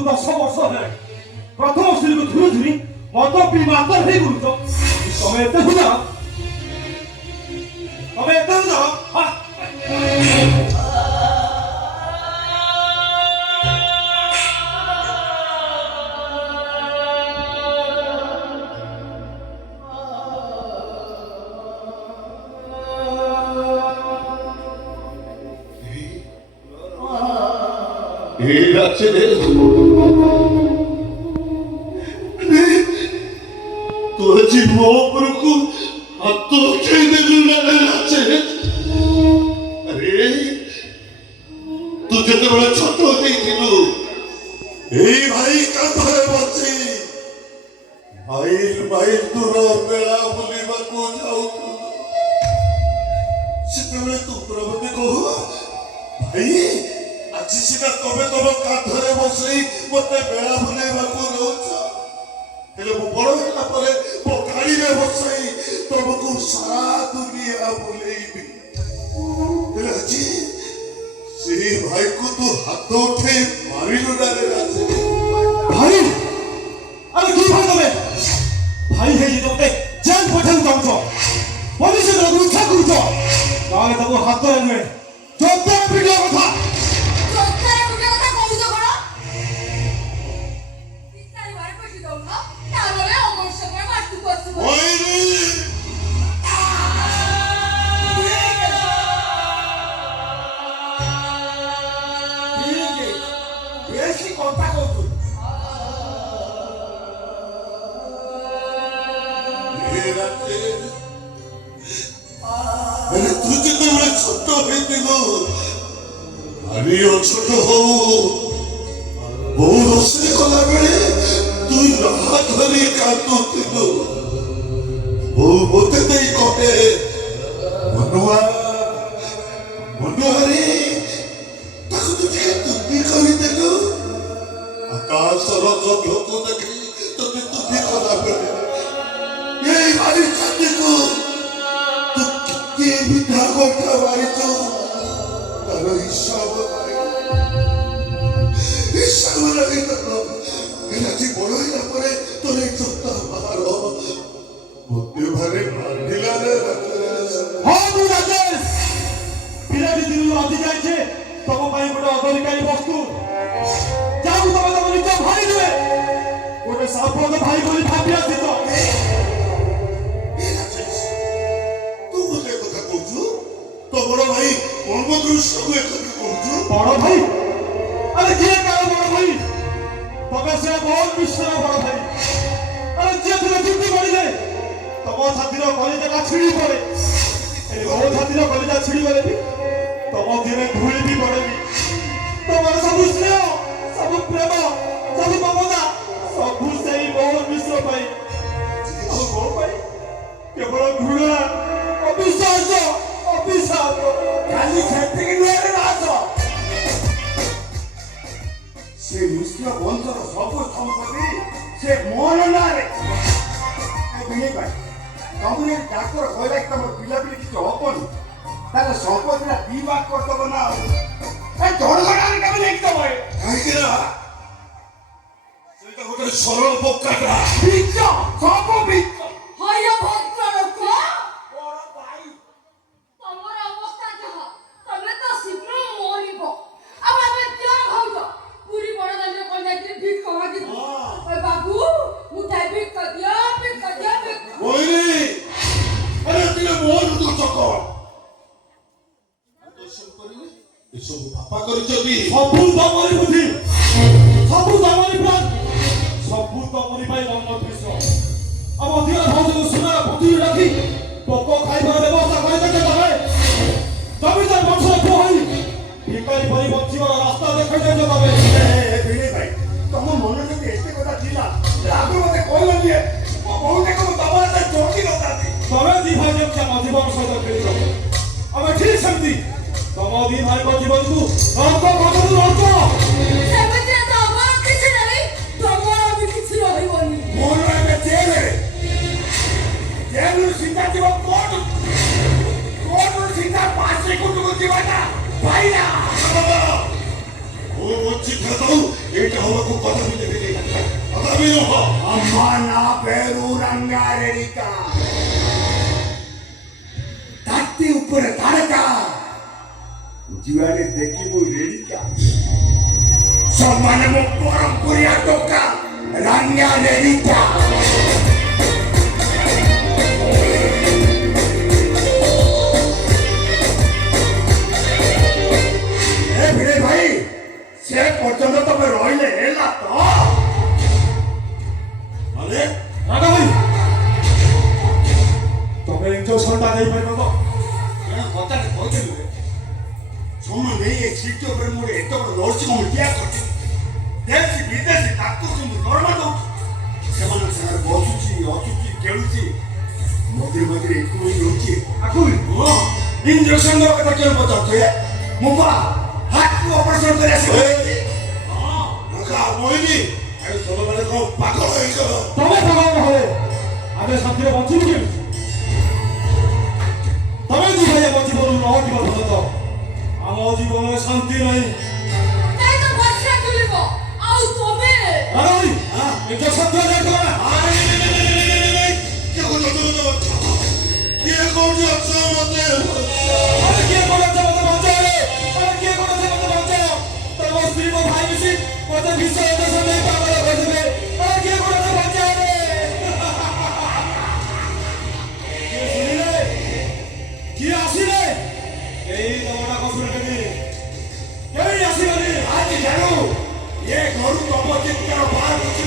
ତମକୁ 10 ବର୍ଷ ହେଲାଣି ପ୍ରଥମ ସ୍ତ୍ରୀକୁ ଧୁରି ଧୁରି ମଦ ପିଇ ମାତାଲ ହେଇ ବୁଲୁଛ। ତମେ ଏତେ ବୁଝ तुझी मोपर को हाथों के दिलने लाचे अरे तू जते बड़ा छोट होती थिलु ए भाई काथरे बसी भाई दूर मेला बुलिबा को जाऊ सेतबे तू प्रभु को भाई आज सीधा तबे तब काथरे बसई मते मेला बुलिबा को रहछ हेले वो बड़ होला परे वो गाड़ी रे बसई तुमको सारा दुनिया बुलेबी हेले जी से भाई को तू हाथ उठे मारिलु ना रे रासे भाई अरे की भाई तमे भाई हे जे तोते जेल पठाउ चाहछो पुलिस रे गुच्छा गुच्छो ताले तको हाथ रे जोते पिडियो कथा जोते पिडियो कथा कहू तो करो इताई बारे पछी दउ ना तारले अमर समय माटू पसु ओए रे बेसी कोता कहू अरे तू जिते बड़े छोट होइतिलो अरे ओ छोट हो बहुत रोसे कला बेले तू राह धरी काटुतिलो वो बोते तई कोटे मनुआ रे ताको तुझे तुझी करी देलो आकाश रो जो को देखी तो तुझी कला बेले ये भाई छाती को ये भी धागो ठवारी तो तारो हिसाब नहीं तो मेरा जी बड़ो ही ना पड़े तो नहीं तो मारो मुद्दे भरे ढीला रे हां तू राजेश पिराडी दिलु आदि जाय छे तम पाई गोटे अदरिकारी वस्तु जाऊ तम निज भाई देबे गोटे सापद भाई बोली भाबी आसी तो तो बड़ा भाई कौन को दृश्य को एक कहूछु बड़ा भाई अरे किए काल बड़ा भाई तबे से बहुत मिश्र बड़ा भाई अरे जे थे जिंदगी बड़ी ले तब छातीर कलिजा छिड़ी पड़े ए बहुत छातीर कलिजा छिड़ी गले भी तब धीरे धूଳି भी पड़े भी तमर सब स्नेह सब प्रेम सब ममता सब सेही बहुत मिश्र भाई और वो भाई केवल घृणा अविश्वास खाली छेत्री की नुआरे राज से मुस्लिम बंधर सब संपत्ति से मोहन नारे बिनी भाई तुमने डाक्टर कहला कि तुम पिला पिली किछ हबनी ताले संपत्ति ना 2 भाग कर दब ना ए धड़गड़ा रे कब देख दब काहे के ना सेटा गोटे सरल पक्काटा बिच सब बिच हय भद्र लोक बड़ भाई तमर अवस्था जहा तमे तो शीघ्र मरिबो अब आबे क्यों होउतो पूरी बड़ दंडे कोन जाई ठीक कमा दी ओए बाबू मुठाई बिक कर दियो ओए रे अरे तिले मोर तो चको तो सब करिले ए सब पापा करिचबी सबु तमरी बुद्धि सबु तमरी प्लान सबु तमरी भाई मन कृष्ण अब अधिक भाव सुना बुद्धि रखी पोको खाइबार व्यवस्था कर देते तमे जमीदार वंश कोई भिखारी परि बचिबार रास्ता देखाइ देते तमे ए बिनी भाई तुम मन में एते कथा थिला आगु मते कहलो जे ओ बहुते को दबा से चोकी नताती तमे दी भाई जब क्या मजीवन सहित खेलिलो अब ठीक समझी तम दी भाई को जीवन को हमको कदम रोको सेमते तो हमर किछ नहीं तमर भी किछ रहिबनी मोर में जेल रे जेल सीधा जीव कोट सीधा पासे को जीवाना भाईया ओ बच्ची खाता हूं एटा ହବାକୁ କଥା ବି ଦେବିନି କଥା ବି ନୁହ अम्मा ना पेरू रंगा रेडिका ताती ऊपर तारका जुआरे देखी वो रेडिका सम्मान मो परंपरिया टोका रंगा रेडिका ए भिड़े भाई से पर्यंत तबे रहिले हेला तो ମାନେ রাগা ভাই তবে ইঞ্জেকশনটা দেই পারবে তো কেন কথাটা কইছিলু সম্মান নেই এই সিট উপরে মোরে এত বড় নর্সিং হোম কিয়া করছে দেশি বিদেশি ডাক্তার কিন্তু দরমা দউ সেମାନଙ୍କ ସାଙ୍ଗରେ ବସୁଛି ଅସୁଛି ଖେଳୁଛି ମଝିରେ ମଝିରେ ଏକୁଳି ରହୁଛି ଆକୁଳି ଇଞ୍ଜେକ୍ସନ ଦେବା କଥା କେଉଁ ପଚାରୁଛୁ ମୁଁ ବା ହାର୍ଟକୁ ଅପରେସନ କରି ଆସିବି ନକା ମଇନି ଆଉ ତମେ ମାନେ କଣ ପାଗଳ ହେଇଛ তবে পাগল নহলে আমি শান্তিরে বঞ্চিব কেমিতি তবে দু ভাই বঞ্চিব নহব ভালো তো আমার জীবনে শান্তি নাই তাই তো বর্ষা তুলিব আউ তবে রাগা ভাই ইঞ্জেকশন দিয়ে যাই তো না କିଏ କହୁଛ କିଏ କହୁଛ ଅଛ ମତେ আরে কে করেছে মতে বাঁচাও রে আরে কে করেছে মতে বাঁচাও তোর স্ত্রী মো ভাই মিশি মতে বিষয় ইঞ্জেকশন দেই পাগল করে দেবে আরে কে করেছে বাঁচাও রে কে শুনিলে কি আসিলে এই তোমাটা কসুর কেনি কেই আসিবনি ଆଜି ଜାଣୁ ଏ ଘରୁ ତମ ଚିତ୍କାର ବାହାର କିଛି